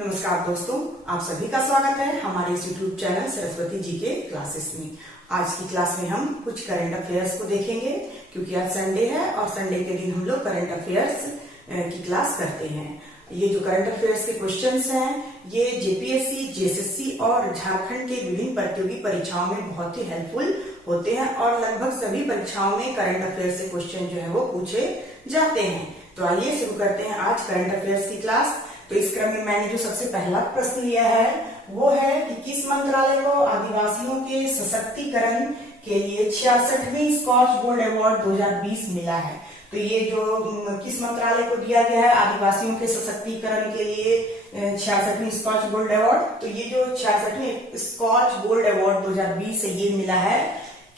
नमस्कार दोस्तों, आप सभी का स्वागत है हमारे इस यूट्यूब चैनल सरस्वती जी के क्लासेस में। आज की क्लास में हम कुछ करंट अफेयर्स को देखेंगे क्योंकि आज संडे है और संडे के दिन हम लोग करंट अफेयर्स की क्लास करते हैं। ये जो करंट अफेयर्स के क्वेश्चंस हैं ये जेपीएससी, जेएसएससी और झारखंड के विभिन्न प्रतियोगी परीक्षाओं में बहुत ही हेल्पफुल होते हैं और लगभग सभी परीक्षाओं में करंट अफेयर्स से क्वेश्चन जो है वो पूछे जाते हैं। तो आइए शुरू करते हैं आज करंट अफेयर्स की क्लास। तो इस क्रम में मैंने जो सबसे पहला प्रश्न लिया है वो है कि किस मंत्रालय को आदिवासियों के सशक्तिकरण के लिए 66वीं स्कॉच बोर्ड अवार्ड 2020 मिला है। तो ये जो किस मंत्रालय को दिया गया है आदिवासियों के सशक्तिकरण के लिए 66वीं स्कॉच बोर्ड अवार्ड, तो ये जो 66वीं स्कॉच बोर्ड अवार्ड 2020 है ये मिला है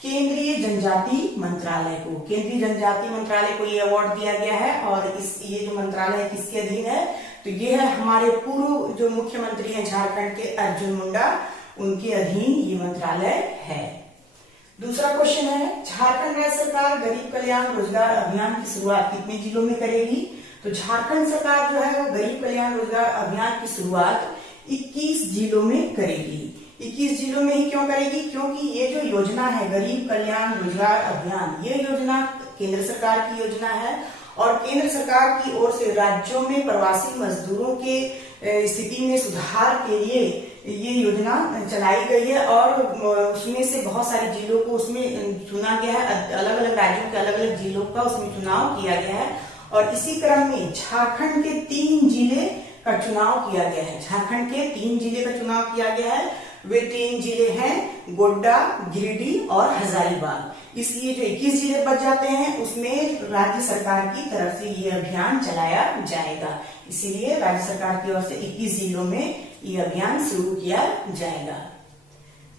केंद्रीय जनजाति मंत्रालय को। केंद्रीय जनजाति मंत्रालय को ये अवार्ड दिया गया है और ये जो मंत्रालय किसके अधीन है, तो ये है हमारे पूर्व जो मुख्यमंत्री हैं झारखंड के अर्जुन मुंडा, उनके अधीन ये मंत्रालय है। दूसरा क्वेश्चन है, झारखंड राज्य सरकार गरीब कल्याण रोजगार अभियान की शुरुआत कितने जिलों में करेगी? तो झारखंड सरकार जो है वो गरीब कल्याण रोजगार अभियान की शुरुआत 21 जिलों में करेगी। 21 जिलों में ही क्यों करेगी? क्योंकि ये जो योजना है गरीब कल्याण रोजगार अभियान, ये योजना केंद्र सरकार की योजना है और केंद्र सरकार की ओर से राज्यों में प्रवासी मजदूरों के स्थिति में सुधार के लिए ये योजना चलाई गई है और उसमें से बहुत सारे जिलों को उसमें चुना गया है। अलग अलग राज्यों के अलग अलग जिलों का उसमें चुनाव किया गया है और इसी क्रम में झारखंड के 3 जिले का चुनाव किया गया है। झारखंड के 3 जिले का चुनाव किया गया है। वे 3 जिले हैं गोड्डा, गिरिडीह और हजारीबाग। इसलिए जो 21 जिले बच जाते हैं उसमें राज्य सरकार की तरफ से ये अभियान चलाया जाएगा। इसीलिए राज्य सरकार की ओर से 21 जिलों में ये अभियान शुरू किया जाएगा।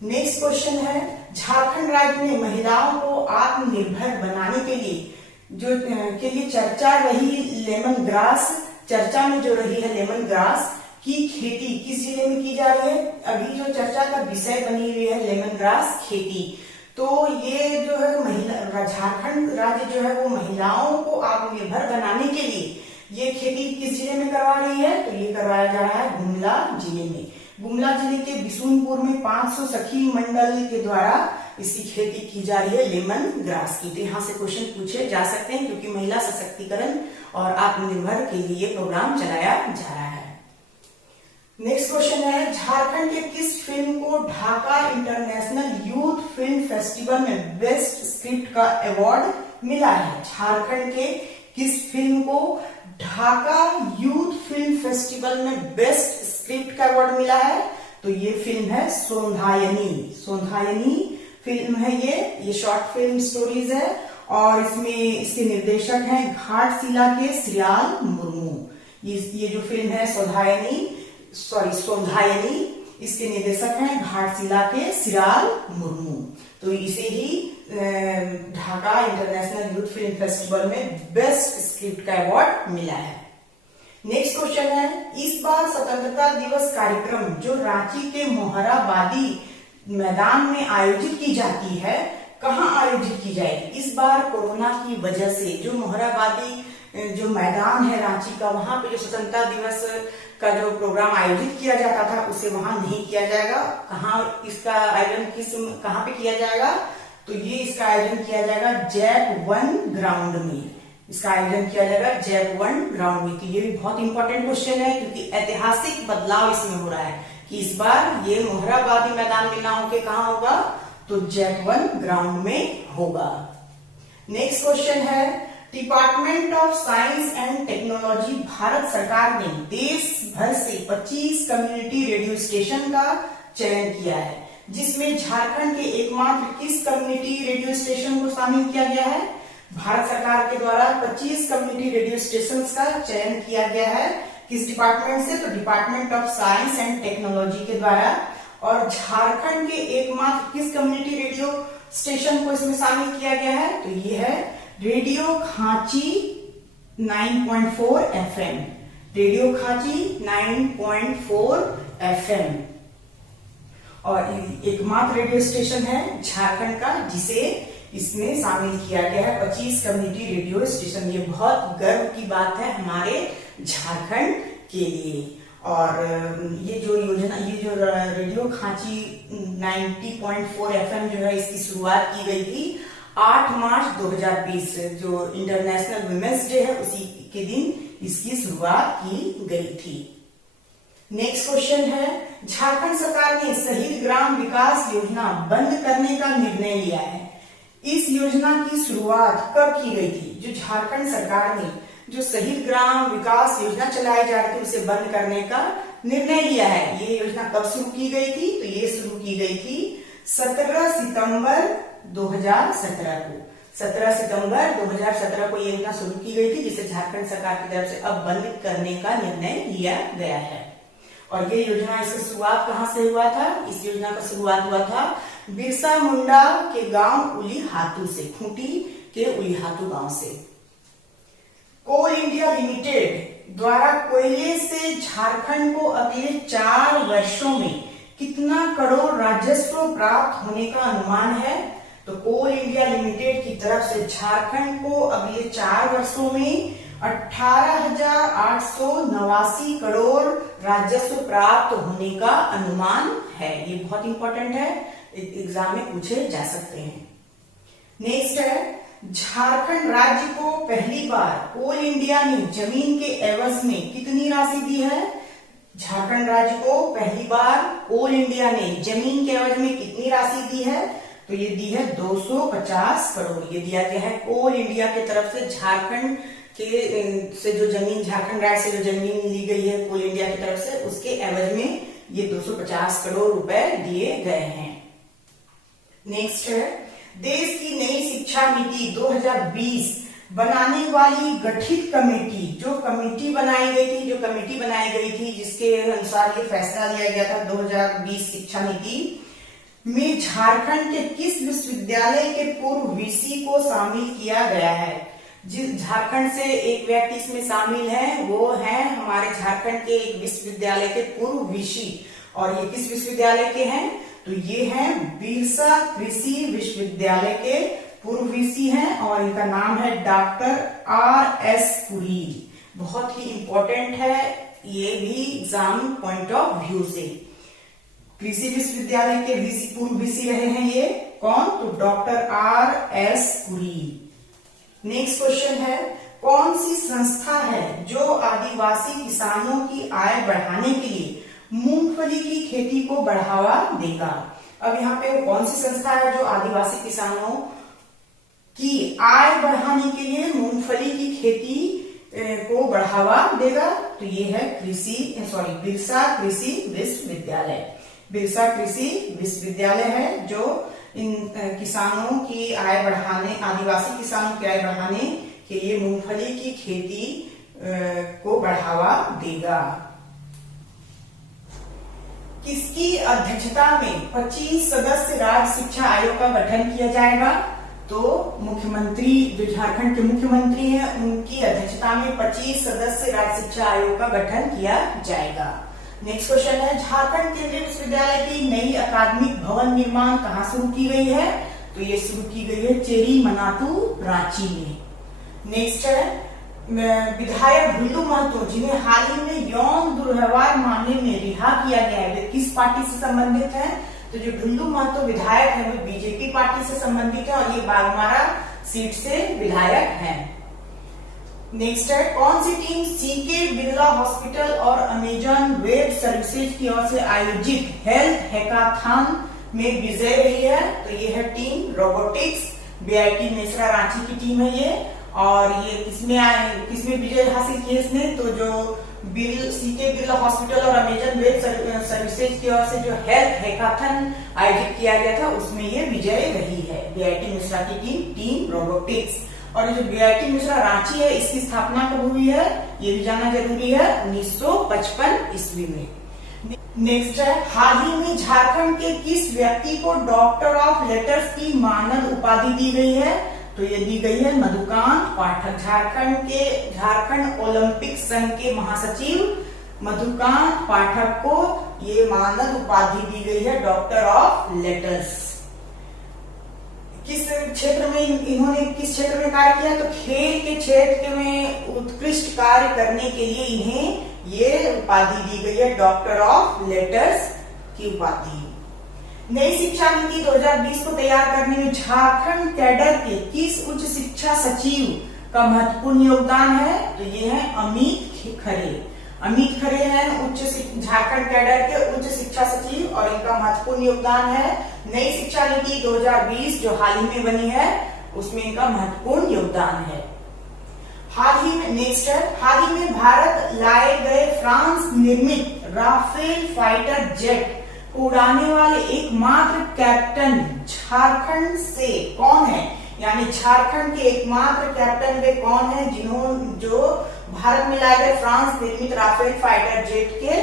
नेक्स्ट क्वेश्चन है, झारखंड राज्य में महिलाओं को आत्मनिर्भर बनाने के लिए चर्चा रही लेमन ग्रास, चर्चा में जो रही है लेमन ग्रास की खेती किस जिले में की जा रही है? अभी जो चर्चा का विषय बनी हुई है लेमन ग्रास खेती, तो ये जो है महिला झारखंड राज्य जो है वो महिलाओं को आत्मनिर्भर बनाने के लिए ये खेती किस जिले में करवा रही है? तो ये करवाया जा रहा है गुमला जिले में। गुमला जिले के बिशुनपुर में 500 सखी मंडल के द्वारा इसकी खेती की जा रही है लेमन ग्रास की। तो यहाँ से क्वेश्चन पूछे जा सकते हैं क्योंकि महिला सशक्तिकरण और आत्मनिर्भर के लिए प्रोग्राम चलाया जा रहा है। नेक्स्ट क्वेश्चन है, झारखंड के किस फिल्म को Dhaka international youth film festival में बेस्ट स्क्रिप्ट का अवार्ड मिला है? झारखंड के किस फिल्म को ढाका यूथ फिल्म फेस्टिवल में बेस्ट स्क्रिप्ट का अवार्ड मिला है? तो ये फिल्म है सोंधायनी। सोंधायनी फिल्म है ये शॉर्ट फिल्म स्टोरीज है और इसमें इसके निर्देशक हैं घाटशिला के श्रियाल मुर्मू। ये जो फिल्म है सोंधायनी, इसके निर्देशक हैं घाटशिला के श्रियाल मुर्मू। तो इसे ही Dhaka international youth film festival में बेस्ट स्क्रिप्ट का अवार्ड मिला है। नेक्स्ट क्वेश्चन है, इस बार स्वतंत्रता दिवस कार्यक्रम जो रांची के मोहराबादी मैदान में आयोजित की जाती है, कहाँ आयोजित की जाएगी? इस बार कोरोना की वजह से जो मोहराबादी जो मैदान है रांची का, वहां पे जो स्वतंत्रता दिवस का जो प्रोग्राम आयोजित किया जाता था उसे वहां नहीं किया जाएगा। इसका आयोजन कहाँ पे किया जाएगा? तो ये इसका आयोजन किया जाएगा जैप 1 ग्राउंड में। इसका आयोजन किया जाएगा जैप 1 ग्राउंड में। तो ये भी बहुत इंपॉर्टेंट क्वेश्चन है क्योंकि ऐतिहासिक बदलाव इसमें हो रहा है कि इस बार ये मोहराबादी मैदान में ना होके कहाँ होगा? तो जैप 1 ग्राउंड में होगा। नेक्स्ट क्वेश्चन है, department of science and technology Bharat सरकार ने देश भर से 25 कम्युनिटी रेडियो स्टेशन का चयन किया है, जिसमें झारखंड के एकमात्र किस कम्युनिटी रेडियो स्टेशन को शामिल किया गया है? भारत सरकार के द्वारा 25 कम्युनिटी रेडियो स्टेशन का चयन किया गया है। किस डिपार्टमेंट से? तो department of science and technology के द्वारा। और झारखंड के एकमात्र किस कम्युनिटी रेडियो स्टेशन को इसमें शामिल किया गया है? तो ये है रेडियो खांची 9.4 FM। रेडियो खांची 9.4 FM और एकमात्र रेडियो स्टेशन है झारखंड का जिसे इसमें शामिल किया गया है 25 कम्युनिटी रेडियो स्टेशन। ये बहुत गर्व की बात है हमारे झारखंड के लिए। और ये जो योजना, ये जो रेडियो खांची 90.4 FM जो है, इसकी शुरुआत की गई थी 8 मार्च 2020, जो इंटरनेशनल वुमेन्स डे है उसी के दिन इसकी शुरुआत की गई थी। नेक्स्ट क्वेश्चन है, झारखंड सरकार ने शहीद ग्राम विकास योजना बंद करने का निर्णय लिया है। इस योजना की शुरुआत कब की गई थी? जो झारखंड सरकार ने जो शहीद ग्राम विकास योजना चलाई जा रही थी उसे बंद करने का निर्णय लिया है। ये योजना कब शुरू की गई थी? तो ये शुरू की गई थी 17 सितंबर 2017 को। 17 सितंबर 2017 को ये योजना शुरू की गई थी, जिसे झारखंड सरकार की तरफ से अब बंद करने का निर्णय लिया गया है। और ये योजना, इसकी शुरुआत कहां से हुआ था? इस योजना का शुरुआत हुआ था बिरसा मुंडा के गांव उलीहातू से, खूंटी के उलीहातू गांव से। कोल इंडिया लिमिटेड द्वारा कोयले से झारखंड को अगले 4 वर्षों में कितना करोड़ राजस्व प्राप्त होने का अनुमान है? तो कोल इंडिया लिमिटेड की तरफ से झारखंड को अगले 4 वर्षों में 18,889 करोड़ राजस्व प्राप्त होने का अनुमान है। ये बहुत इंपॉर्टेंट है, एग्जाम में पूछे जा सकते हैं। नेक्स्ट है, झारखंड राज्य को पहली बार कोल इंडिया ने जमीन के एवज में कितनी राशि दी है? झारखंड राज्य को पहली बार कोल इंडिया ने जमीन के एवज में कितनी राशि दी है? तो ये दी है 250 करोड़। ये दिया गया है कोल इंडिया की तरफ से झारखंड के से जो जमीन, झारखंड राज्य से जो जमीन ली गई है कोल इंडिया की तरफ से, उसके एवज में ये 250 करोड़ रुपए दिए गए हैं। नेक्स्ट है, देश की नई शिक्षा नीति 2020 बनाने वाली गठित कमेटी, जो कमेटी बनाई गई थी जिसके अनुसार ये फैसला लिया गया था 2020 शिक्षा नीति में झारखंड के किस विश्वविद्यालय के पूर्व वीसी को शामिल किया गया है? जिस झारखंड से एक व्यक्ति इसमें शामिल है, वो है हमारे झारखंड के एक विश्वविद्यालय के पूर्व वीसी। और ये किस विश्वविद्यालय के हैं? तो ये हैं बिरसा कृषि विश्वविद्यालय के पूर्व वीसी हैं और इनका नाम है डॉक्टर RS कुरील। बहुत ही इंपॉर्टेंट है ये भी एग्जाम पॉइंट ऑफ व्यू से। कृषि विश्वविद्यालय के वीसी, पूर्व वीसी रहे हैं ये कौन? तो doctor RS Kureel. Next question है, कौन सी संस्था है जो आदिवासी किसानों की आय बढ़ाने के लिए मूंगफली की खेती को बढ़ावा देगा? अब यहाँ पे कौन सी संस्था है जो आदिवासी किसानों की आय बढ़ाने के लिए मूंगफली की खेती को बढ़ावा देगा? तो ये है बिरसा कृषि विश्वविद्यालय। बिरसा कृषि विश्वविद्यालय है जो इन किसानों की आय बढ़ाने, आदिवासी किसानों की आय बढ़ाने के लिए मूंगफली की खेती को बढ़ावा देगा। किसकी अध्यक्षता में 25 सदस्य राज्य शिक्षा आयोग का गठन किया जाएगा? तो मुख्यमंत्री, जो झारखंड के मुख्यमंत्री हैं, उनकी अध्यक्षता में 25 सदस्य राज्य शिक्षा आयोग का गठन किया जाएगा। नेक्स्ट क्वेश्चन है, झारखंड केंद्रीय विश्वविद्यालय की नई अकादमिक भवन निर्माण कहाँ शुरू की गई है? तो ये शुरू की गई है चेरी मनातू, रांची में। नेक्स्ट है, विधायक ढुल्लू महतो, जिन्हें हाल ही में यौन दुर्व्यवहार मामले में रिहा किया गया है, वे किस पार्टी से संबंधित हैं? तो जो ढुल्लू महतो विधायक है वो बीजेपी पार्टी से संबंधित है और ये बागमारा सीट से विधायक हैं। नेक्स्ट है, कौन सी टीम सीके बिरला हॉस्पिटल और अमेजॉन वेब सर्विसेज की ओर से आयोजित हेल्थ हैकाथॉन में विजय रही है? तो ये है team robotics, BIT Mishra Ranchi की टीम है ये। और ये किसमें विजय हासिल की इसने? तो जो सीके बिरला हॉस्पिटल और अमेजन वेब सर्विसेज की ओर से जो हेल्थ हैकाथॉन आयोजित किया गया था उसमें ये विजय रही है बीआईटी मिश्रा की टीम रोबोटिक्स। और जो बीआईटी मिश्रा रांची है, इसकी स्थापना कब हुई है ये भी जानना जरूरी है, 1955 ईस्वी में। नेक्स्ट है, हाल ही में झारखंड के किस व्यक्ति को डॉक्टर ऑफ लेटर्स की मानद उपाधि दी गई है? तो ये दी गई है मधुकांत पाठक। झारखंड ओलंपिक संघ के महासचिव मधुकांत पाठक को ये मानद उपाधि दी गई है डॉक्टर ऑफ लेटर्स। किस क्षेत्र में कार्य किया? तो खेल के क्षेत्र में उत्कृष्ट कार्य करने के लिए इन्हें ये उपाधि दी गई है, डॉक्टर ऑफ लेटर्स की उपाधि। नई शिक्षा नीति 2020 को तैयार करने में झारखंड कैडर के किस उच्च शिक्षा सचिव का महत्वपूर्ण योगदान है? तो ये है अमित खरे। अमित खरे हैं झारखंड कैडर के उच्च शिक्षा सचिव और इनका महत्वपूर्ण योगदान है नई शिक्षा नीति 2020 जो हाल ही में बनी है उसमें इनका महत्वपूर्ण योगदान है। हाल ही में भारत लाए गए फ्रांस निर्मित राफेल फाइटर जेट को उड़ाने वाले एकमात्र कैप्टन झारखंड से कौन है? यानी झारखंड के एकमात्र कैप्टन वे कौन है जो भारत में लाए गए फ्रांस निर्मित राफेल फाइटर जेट के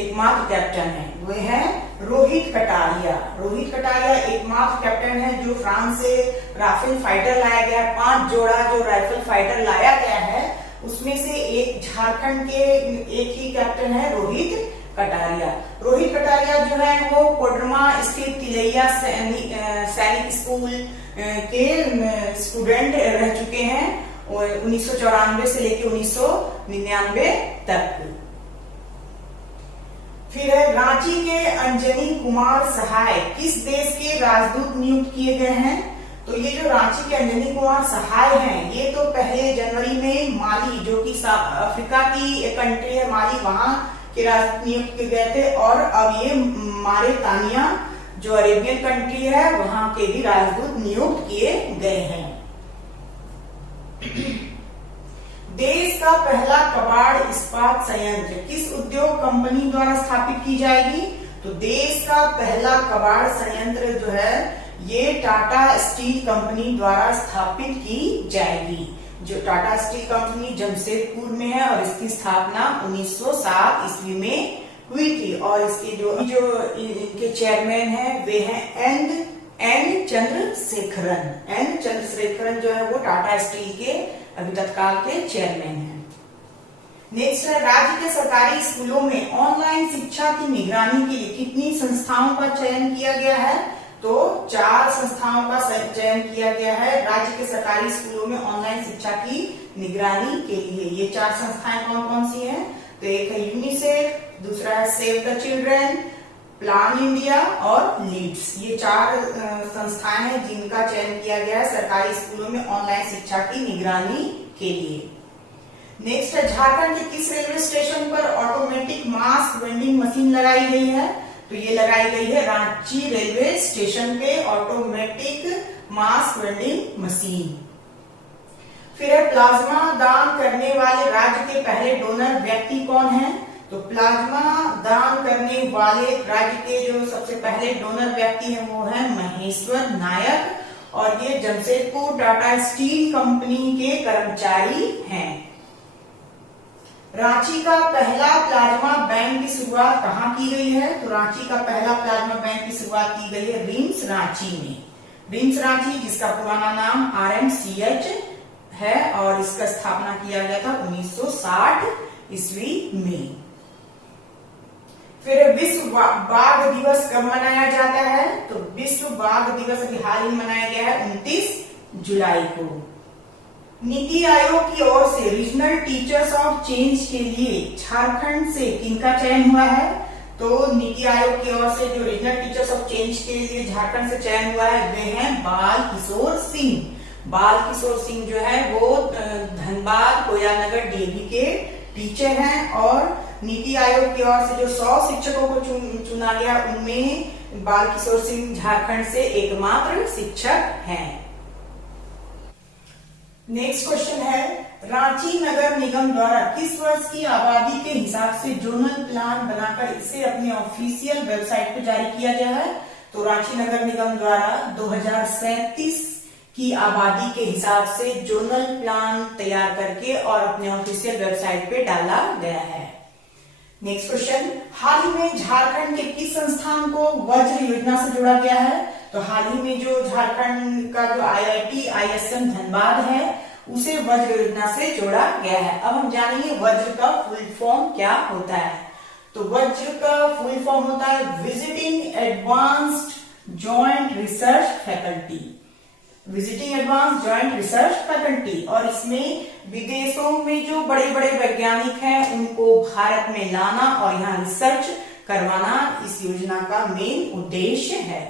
एकमात्र कैप्टन है? वे हैं रोहित कटारिया। रोहित कटारिया एकमात्र कैप्टन है जो फ्रांस से राफेल फाइटर लाया गया है। 5 जोड़ा जो राइफल फाइटर लाया गया है उसमें से एक झारखंड के एक ही कैप्टन है रोहित कटारिया। रोहित कटारिया जो है वो कोडरमा स्थित तिलैया सैनिक स्कूल के स्टूडेंट रह चुके हैं 1994 से लेकर 1999 तक। फिर है रांची के अंजनी कुमार सहाय किस देश के राजदूत नियुक्त किए गए हैं? तो ये जो रांची के अंजनी कुमार सहाय हैं ये तो पहले जनवरी में माली जो कि अफ्रीका की एक कंट्री है माली वहां के राजदूत नियुक्त किए गए थे और अब ये मारितानिया जो अरेबियन कंट्री है वहां के भी राजदूत नियुक्त किए गए हैं। देश का पहला कबाड़ इस्पात संयंत्र किस उद्योग कंपनी द्वारा स्थापित की जाएगी? तो देश का पहला कबाड़ संयंत्र जो है ये टाटा स्टील कंपनी द्वारा स्थापित की जाएगी। जो टाटा स्टील कंपनी जमशेदपुर में है और इसकी स्थापना 1907 ईस्वी में हुई थी और इसके जो इनके चेयरमैन हैं वे हैं एन चंद्रशेखरन। एन चंद्रशेखरन जो है वो टाटा स्टील के अभी तत्काल के चेयरमैन हैं। नेक्स्ट है राज्य के सरकारी स्कूलों में ऑनलाइन शिक्षा की निगरानी के लिए कितनी संस्थाओं का चयन किया गया है? तो 4 संस्थाओं का चयन किया गया है राज्य के सरकारी स्कूलों में ऑनलाइन शिक्षा की निगरानी के लिए। ये 4 संस्थाएं कौन कौन सी हैं? तो एक है यूनिसेफ, दूसरा है save the children, plan India और लीड्स। ये 4 संस्थाएं हैं जिनका चयन किया गया है सरकारी स्कूलों में ऑनलाइन शिक्षा की निगरानी के लिए। नेक्स्ट है झारखंड के किस रेलवे स्टेशन पर ऑटोमेटिक मास्क वेंडिंग मशीन लगाई गई है? तो ये लगाई गई है रांची रेलवे स्टेशन पे ऑटोमेटिक मास्क वेंडिंग मशीन। फिर है प्लाज्मा दान करने वाले राज्य के पहले डोनर व्यक्ति कौन है? तो प्लाज्मा दान करने वाले राज्य के जो सबसे पहले डोनर व्यक्ति हैं वो है महेश्वर नायक और ये जमशेदपुर टाटा स्टील कंपनी के कर्मचारी हैं। रांची का पहला प्लाज्मा बैंक की शुरुआत कहाँ की गई है? तो रांची का पहला प्लाज्मा बैंक की शुरुआत की गई है रिम्स रांची में। रिम्स रांची जिसका पुराना नाम RMCH है और इसका स्थापना किया गया था 1960 ईस्वी में। फिर विश्व बाघ दिवस कब मनाया जाता है? तो विश्व बाघ दिवस अभी हाल ही मनाया गया है 29 जुलाई को। नीति आयोग की ओर से रीजनल टीचर्स ऑफ चेंज के लिए झारखंड से किनका चयन हुआ है? तो नीति आयोग की ओर से जो रीजनल टीचर्स ऑफ चेंज के लिए झारखंड से चयन हुआ है वे हैं बाल किशोर सिंह। बाल किशोर सिंह जो है वो धनबाद कोयलानगर DAV के टीचर हैं और नीति आयोग की ओर से जो 100 शिक्षकों को चुना गया उनमें बाल किशोर सिंह झारखंड से एकमात्र शिक्षक हैं। नेक्स्ट क्वेश्चन है रांची नगर निगम द्वारा किस वर्ष की आबादी के हिसाब से जोनल प्लान बनाकर इसे अपने ऑफिशियल वेबसाइट पर जारी किया गया है? तो रांची नगर निगम द्वारा 2037 की आबादी के हिसाब से जोनल प्लान तैयार करके और अपने ऑफिशियल वेबसाइट पे डाला गया है। नेक्स्ट क्वेश्चन हाल ही में झारखंड के किस संस्थान को वज्र योजना से जोड़ा गया है? तो हाल ही में जो झारखंड का जो IIT ISM धनबाद है उसे वज्र योजना से जोड़ा गया है। अब हम जानेंगे वज्र का फुल फॉर्म क्या होता है। तो वज्र का फुल फॉर्म होता है visiting advanced joint research faculty. Visiting advance joint research faculty, और इसमें विदेशों में जो बड़े बड़े वैज्ञानिक हैं उनको भारत में लाना और यहाँ रिसर्च करवाना इस योजना का मेन उद्देश्य है।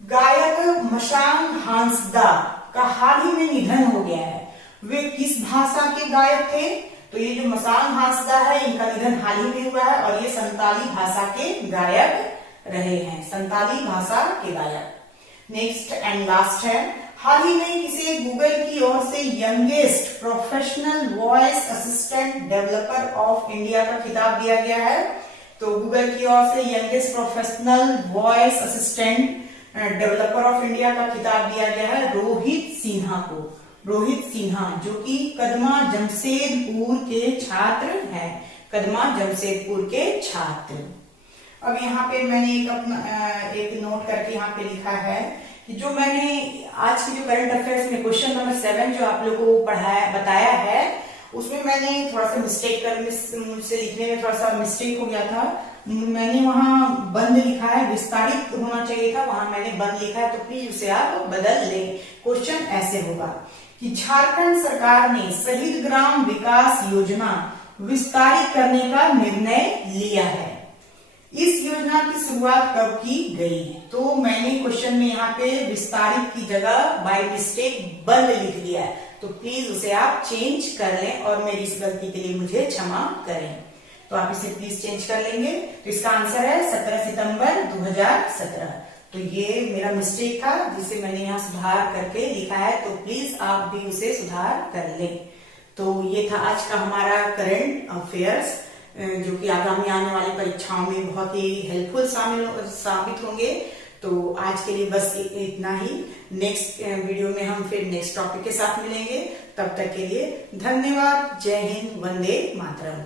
गायक मशांग हांसदा का हाल ही में निधन हो गया है। वे किस भाषा के गायक थे? तो ये जो मशांग हांसदा है इनका निधन हाल ही में हुआ है और ये संताली भाषा के गायक रहे हैं, संताली भाषा के गायक। नेक्स्ट एंड लास्ट है, हाल ही में किसे गूगल की ओर से youngest professional voice assistant developer of India का खिताब दिया गया है? तो गूगल की ओर से youngest professional voice assistant developer of India का खिताब दिया गया है रोहित सिन्हा को। रोहित सिन्हा जो कि कदमा जमशेदपुर के छात्र हैं, कदमा जमशेदपुर के छात्र। अब यहाँ पे मैंने एक नोट करके यहाँ पे लिखा है कि जो मैंने आज की जो करंट अफेयर्स में क्वेश्चन नंबर 7 जो आप लोगों को बताया है उसमें मैंने थोड़ा सा मुझसे लिखने में थोड़ा सा मिस्टेक हो गया था। मैंने वहां बंद लिखा है, विस्तारित होना चाहिए था, वहां मैंने बंद लिखा है, तो प्लीज उसे आप बदल लें। क्वेश्चन ऐसे होगा कि झारखंड सरकार ने शहीद ग्राम विकास योजना विस्तारित करने का निर्णय लिया है। इस योजना की शुरुआत कब की गई? तो मैंने क्वेश्चन में यहाँ पे विस्तारित की जगह बाय मिस्टेक बंद लिख दिया है, तो प्लीज उसे आप चेंज कर लें और मेरी इस गलती के लिए मुझे क्षमा करें। तो आप इसे प्लीज चेंज कर लेंगे। तो इसका आंसर है 17 सितंबर 2017। तो ये मेरा मिस्टेक था जिसे मैंने यहाँ सुधार करके लिखा है, तो प्लीज आप भी उसे सुधार कर लें। तो ये था आज का हमारा करंट अफेयर्स जो कि आगामी आने वाली परीक्षाओं में बहुत ही हेल्पफुल साबित होंगे। तो आज के लिए बस इतना ही। नेक्स्ट वीडियो में हम फिर नेक्स्ट टॉपिक के साथ मिलेंगे। तब तक के लिए धन्यवाद। जय हिंद, वंदे मातरम।